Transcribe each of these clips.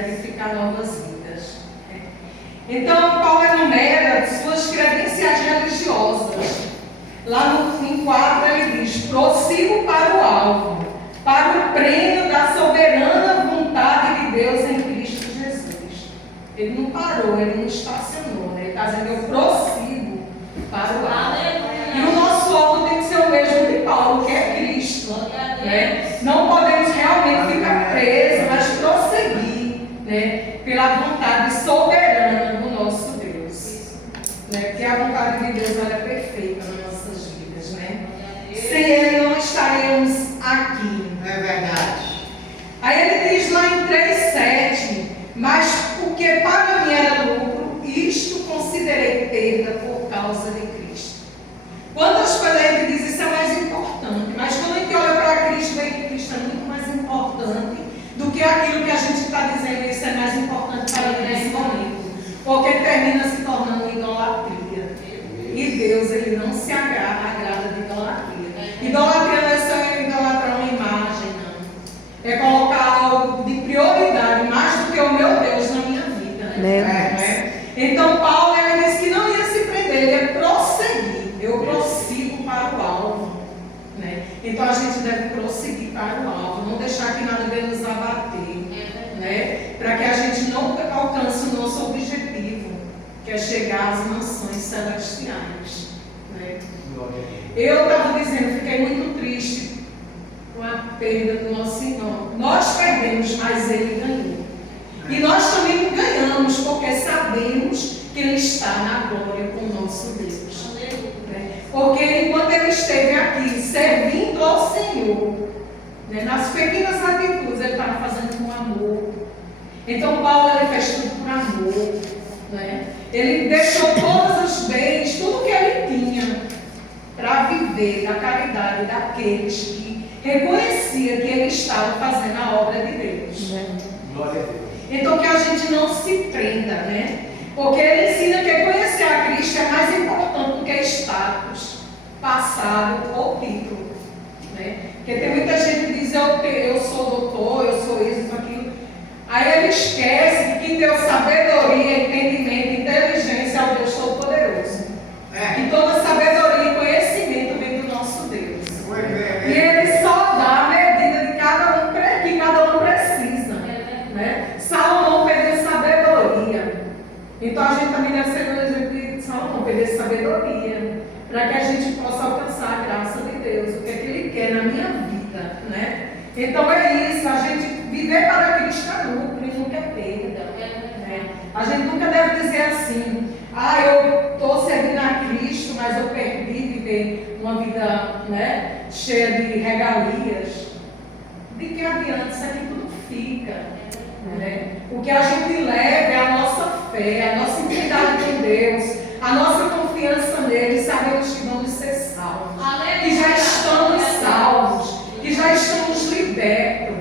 edificar novas vidas. Então, Paulo enumera suas credenciais religiosas. Lá no 4 ele diz: prossigo para o alvo, para o prêmio da soberana vontade de Deus em Cristo Jesus. Ele não parou, ele não estacionou, né? Ele está dizendo: eu prossigo para o alvo. E o nosso alvo tem que ser o mesmo de Paulo, que é Cristo. Né? Não podemos realmente ficar presos, mas prosseguir, né? Pela vontade soberana do nosso Deus. Né? Porque a vontade de Deus ela é perfeita nas nossas vidas. Né? Sem Ele não estaremos aqui. É verdade. Aí ele diz lá em 3,7: mas porque para mim era lucro, isto considerei perda por causa de Cristo. Quantas coisas a gente diz isso é mais importante, mas quando a gente olha para Cristo, vê que Cristo é muito mais importante do que aquilo que a gente está dizendo, isso é mais importante para mim nesse momento, porque termina se tornando idolatria. E Deus, Ele não se agrada de idolatria. Idolatria não é só idolatrar uma imagem, não. É colocar algo de prioridade, mais do que o meu Deus na minha vida. Né? Então Paulo, ele disse que não ia se prender, ele ia prosseguir. Eu prossigo para o alvo. Né? Então a gente deve prosseguir para o alvo, não deixar que nada venha nos abater. Né? Para que a gente não alcance o nosso objetivo, que é chegar às mansões celestiais. Né? Eu estava dizendo, fiquei muito triste com a perda do nosso irmão. Nós perdemos, mas ele ganhou. E nós também ganhamos, porque sabemos que ele está na glória com o nosso Deus. Porque enquanto ele esteve aqui servindo ao Senhor, né, nas pequenas atitudes, ele estava fazendo com amor. Então Paulo, ele fez tudo por amor. Né? Ele deixou todos os bens, tudo que ele tinha, para viver da caridade daqueles que reconheciam que ele estava fazendo a obra de Deus. Glória a Deus. Então que a gente não se prenda, né? Porque ele ensina que conhecer a Cristo é mais importante do que status, passado ou título. Né? Porque tem muita gente que diz: eu sou doutor, eu sou isso, aquilo. Aí ele esquece que quem deu sabedoria, entendimento, inteligência ao Deus Todo-Poderoso. E toda sabedoria e conhecimento vem do nosso Deus. E ele só dá a medida de cada um que cada um precisa. Né? Salomão perdeu sabedoria. Então a gente também deve ser um exemplo de Salomão, perder sabedoria, para que a gente possa alcançar a graça de Deus, o que é que Ele quer na minha vida. Né? Então é isso, a gente viver para Cristo é lucro e nunca é perda. Né? A gente nunca deve dizer assim: eu estou servindo a Cristo, mas eu perdi viver uma vida, né, cheia de regalias. De que adianta? Isso aqui tudo fica. Né? O que a gente leva é a nossa fé, a nossa intimidade com Deus, a nossa confiança nele, sabemos que vamos ser salvos, que já estamos salvos, que já estamos libertos.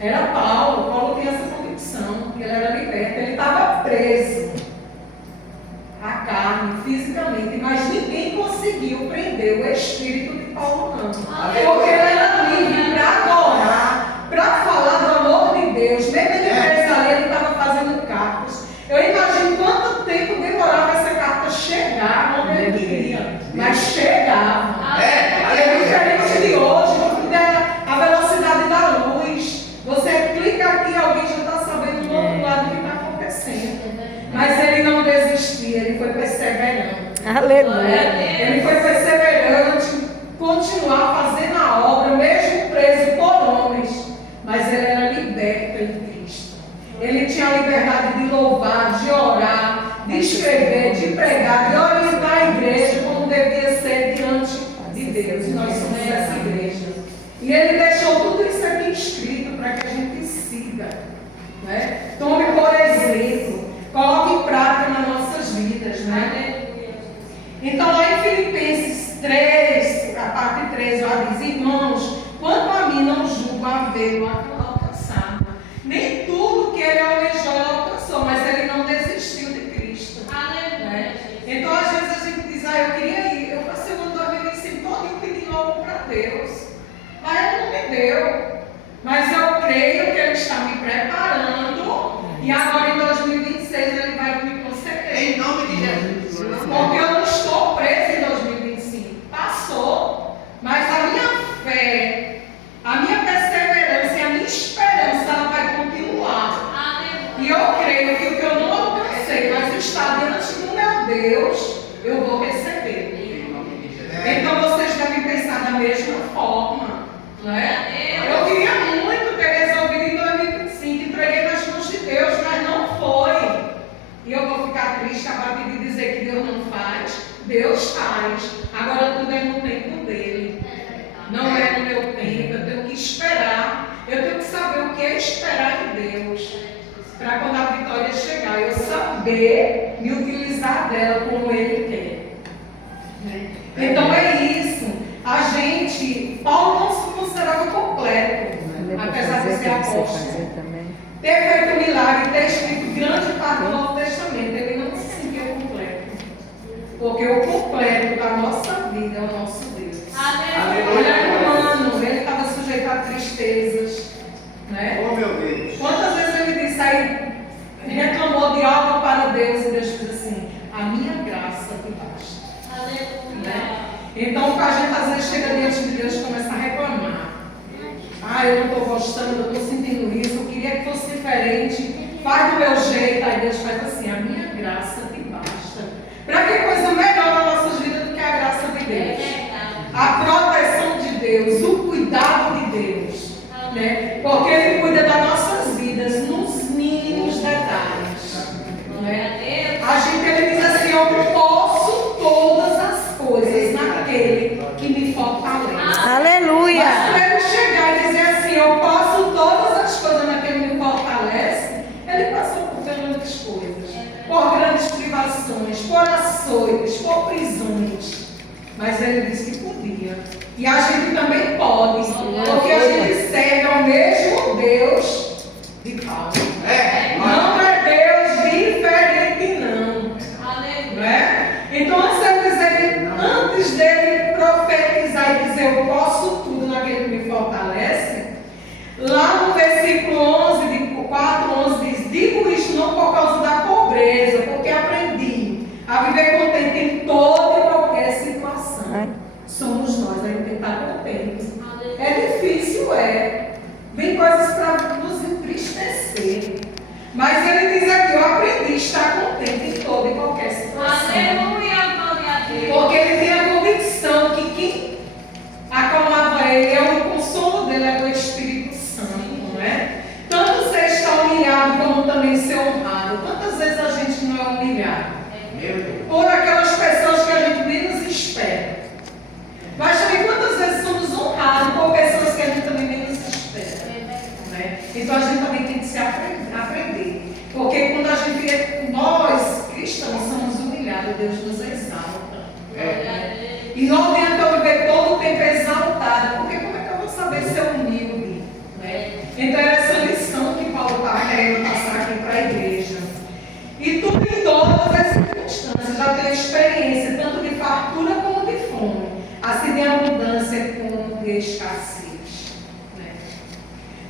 Era Paulo tinha essa convicção, que ele era liberto, ele estava preso à carne, fisicamente, mas ninguém conseguiu prender o espírito de Paulo, não. Porque ele era livre para adorar, para falar do amor de Deus. Mesmo ele preso ali, ele estava fazendo cartas. Eu imagino quanto tempo demorava essa carta chegar onde ele queria, mas chegava. É diferente de hoje, a velocidade da luz. Você clica aqui, alguém já está sabendo do outro lado o que está acontecendo. Mas ele não desistia, ele foi perseverante. Aleluia. Ele foi perseverante, continuar fazendo a obra, mesmo preso por homens. Mas ele era liberto em Cristo. Ele tinha a liberdade de louvar, de orar, de escrever, de pregar, de orientar a igreja como devia ser diante de Deus. E nós somos essa igreja. E ele deixou tudo isso aqui escrito para que a gente siga. Né? Tome por exemplo, coloque em prática nas nossas vidas. Né? Então lá em Filipenses 3, a parte 3, lá diz: irmãos, quanto a mim não julgo havê-lo alcançado. Nem tudo que ele almejou ele alcançou, mas ele não desistiu de Cristo. Né? Então às vezes a gente diz: eu queria ir, eu passei o ano 2025 todo pedindo algo para Deus, mas ele não me deu. Mas eu creio que ele está me preparando E agora em 2026 ele vai me conceder. Em nome de Jesus. Porque eu não estou preso em 2025. Passou, mas a minha fé, a minha perseverança e a minha esperança ela vai continuar. E eu creio que o que eu não alcancei, mas está diante do meu Deus, eu vou receber. Então vocês devem pensar da mesma forma, não é? Eu queria muito ter resolvido em 2025, entreguei nas mãos de Deus, mas não foi. E eu vou ficar triste, abatido e dizer que Deus não faz. Deus faz. Agora tudo é no tempo dele. Não é no meu tempo, eu tenho que esperar. Eu tenho que saber o que é esperar em Deus. Para quando a vitória chegar, eu saber me utilizar dela como Ele quer. Então é isso. A gente, Paulo não se considerava completo, apesar de ser apóstolo. Ter feito milagre, ter escrito grande parte do Novo Testamento, ele não se sentia completo. Porque o completo da nossa vida é o nosso Deus. Ele era humano, ele estava sujeito a tristezas. Né? Oh meu Deus. Quantas vezes ele disse aí, reclamou de algo para Deus e Deus diz assim, a minha graça te basta. Né? Então a gente às vezes chega diante de Deus e começa a reclamar. Eu não estou gostando, eu estou sentindo isso, eu queria que fosse diferente, faz do meu jeito. Aí Deus faz assim, a minha graça te basta. Para que coisa melhor na nossa vida do que a graça de Deus? A proteção de Deus, o cuidado de Deus. Né? Porque Ele cuida das nossas vidas nos mínimos detalhes. Né? A gente, Ele diz assim, eu posso todas as coisas naquele que me fortalece. Aleluia! Mas para Ele chegar e dizer assim, eu posso todas as coisas naquele que me fortalece, Ele passou por grandes coisas, por grandes privações, por açoites, por prisões. Mas Ele disse que podia. E a gente também pode, porque a gente serve ao mesmo Deus de Paulo. Não é Deus diferente, não. É? Então, antes dele profetizar e dizer eu posso tudo naquele que me fortalece, lá no versículo 11, de 4:11 diz, digo isto não por causa da pobreza, porque aprendi a viver contente em toda e qualquer situação. Somos nós a tentar contentes. É difícil, vem coisas para nos entristecer. Mas ele diz aqui, eu aprendi a estar contente em toda e qualquer situação. Porque ele tem a convicção que quem acalmava ele é o consolo dele, é o Espírito Santo, não é? Tanto ser estar humilhado como também ser honrado. Quantas vezes a gente não é humilhado? Por aquelas pessoas que a gente menos espera. Mas também quantas vezes somos honrados por pessoas que a gente também menos espera. Né? Então a gente também tem que se aprender. Porque quando a gente nós cristãos somos humilhados, Deus nos exalta. E não adianta eu viver todo o tempo exaltada, porque como é que eu vou saber ser humilde? Né? Então era essa lição que Paulo estava querendo passar aqui para a igreja. E tudo em todas as circunstâncias, já tenho experiência, tanto de fartura como de fome, assim de abundância como de escassez. Né?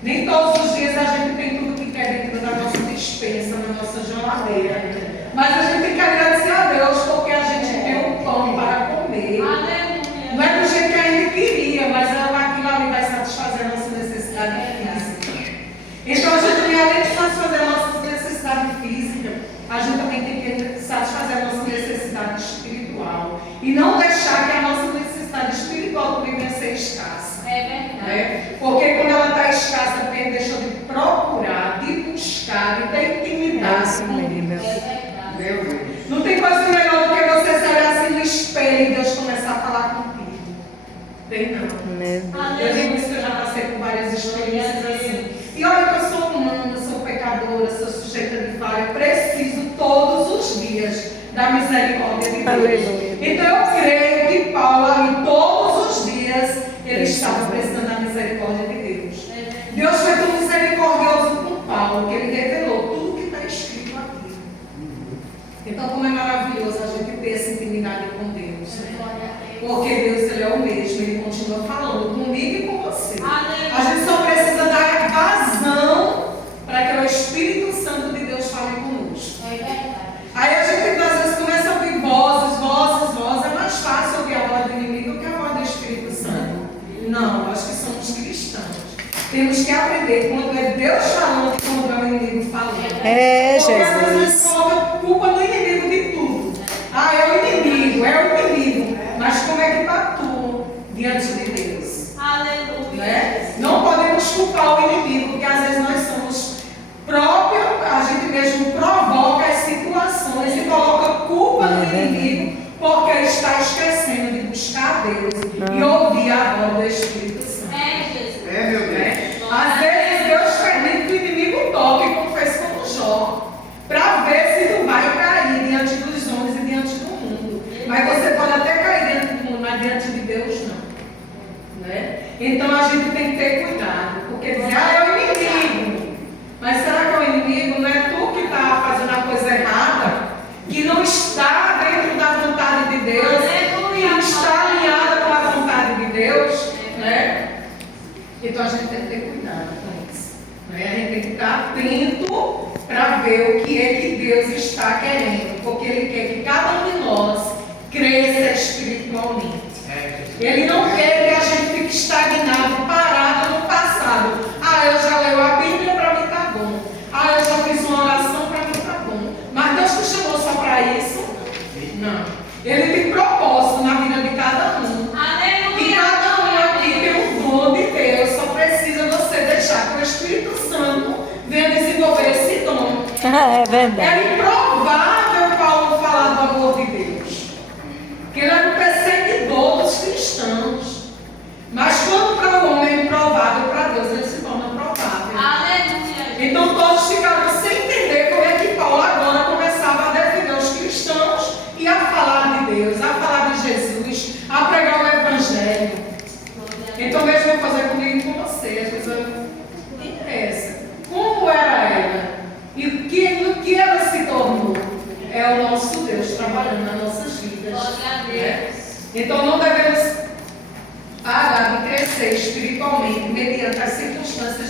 Nem todos os dias a gente tem tudo que quer dentro da nossa despensa, na nossa geladeira. Mas a gente tem que agradecer a Deus porque a gente tem um pão para comer. Não é do jeito que a gente queria, mas aquilo ali vai satisfazer a nossa necessidade física. Então a gente tem, além de satisfazer a nossa necessidade física, a gente também tem que satisfazer a nossa necessidade espiritual. E não deixar que a nossa necessidade espiritual também venha a ser escassa. Né? Porque quando ela está escassa, porque ele deixou de procurar, de buscar, de ter intimidade com Deus. Não tem coisa melhor do que você se olhar assim no espelho e Deus começar a falar contigo. Tem não. Eu digo isso que eu já passei por várias experiências assim. E olha que eu sou humana, sou pecadora, sou sujeita de falha, preciso todos os dias da misericórdia de Deus. Então eu creio que Paulo ali todos os dias ele estava precisando da misericórdia de Deus. Deus foi tão misericordioso com Paulo que ele revelou tudo que está escrito aqui. Então como é maravilhoso a gente ter essa intimidade com Deus, né? Porque Deus ele é o mesmo, ele continua falando comigo e com você. A gente só precisa dar vazão para que o Espírito Santo de Deus entender quando é Deus falando e quando é o inimigo falando. É, Porque às vezes Jesus. coloca culpa no inimigo de tudo. Ah, é o inimigo. Mas como é que está tu diante de Deus? Aleluia. Né? Não podemos culpar o inimigo, porque às vezes nós somos próprios, a gente mesmo provoca as situações e coloca culpa no inimigo, porque está esquecendo de buscar Deus e ouvir a voz do Espírito Santo. É, Jesus. É, meu Deus. Né? Às vezes Deus permite que o inimigo toque, como fez com o Jó, para ver se tu vai cair diante dos homens e diante do mundo. Mas você pode até cair diante do mundo, mas diante de Deus não. Né? Então a gente tem que ter cuidado, porque dizer, é o inimigo. Mas será que é o inimigo? Não é tu que está fazendo a coisa errada, que não está dentro da vontade de Deus, que não está alinhada com a vontade de Deus, né? Então a gente tem que ter cuidado com isso. Né? A gente tem que estar atento para ver o que é que Deus está querendo, porque Ele quer que cada um de nós cresça espiritualmente. Ele não quer que a gente fique estagnado, parado no passado. Ah, eu já leio a Bíblia, para mim está bom. Ah, eu já fiz uma oração, para mim está bom. Mas Deus te chamou só para isso? Não. Ele tem propósito na vida de cada um. E cada um aqui tem um dom de Deus. Só precisa você deixar que o Espírito Santo venha desenvolver esse dom. É verdade. É improvável Paulo falar do amor de Deus. Porque ele era um perseguidor dos cristãos. Mas quando para o homem é improvável, para Deus ele se torna provável. Aleluia. Então todos ficaram sem entender como é que Paulo agora começava a defender os cristãos e a falar de Deus, a falar de Jesus, a pregar o Evangelho. Então mesmo eu vou fazer comigo e com você. As pessoas não interessa. Como era ela? E no que ela se tornou? É o nosso Deus trabalhando nas nossas vidas. Glória a Deus. Né? Então não devemos parar de crescer espiritualmente mediante as circunstâncias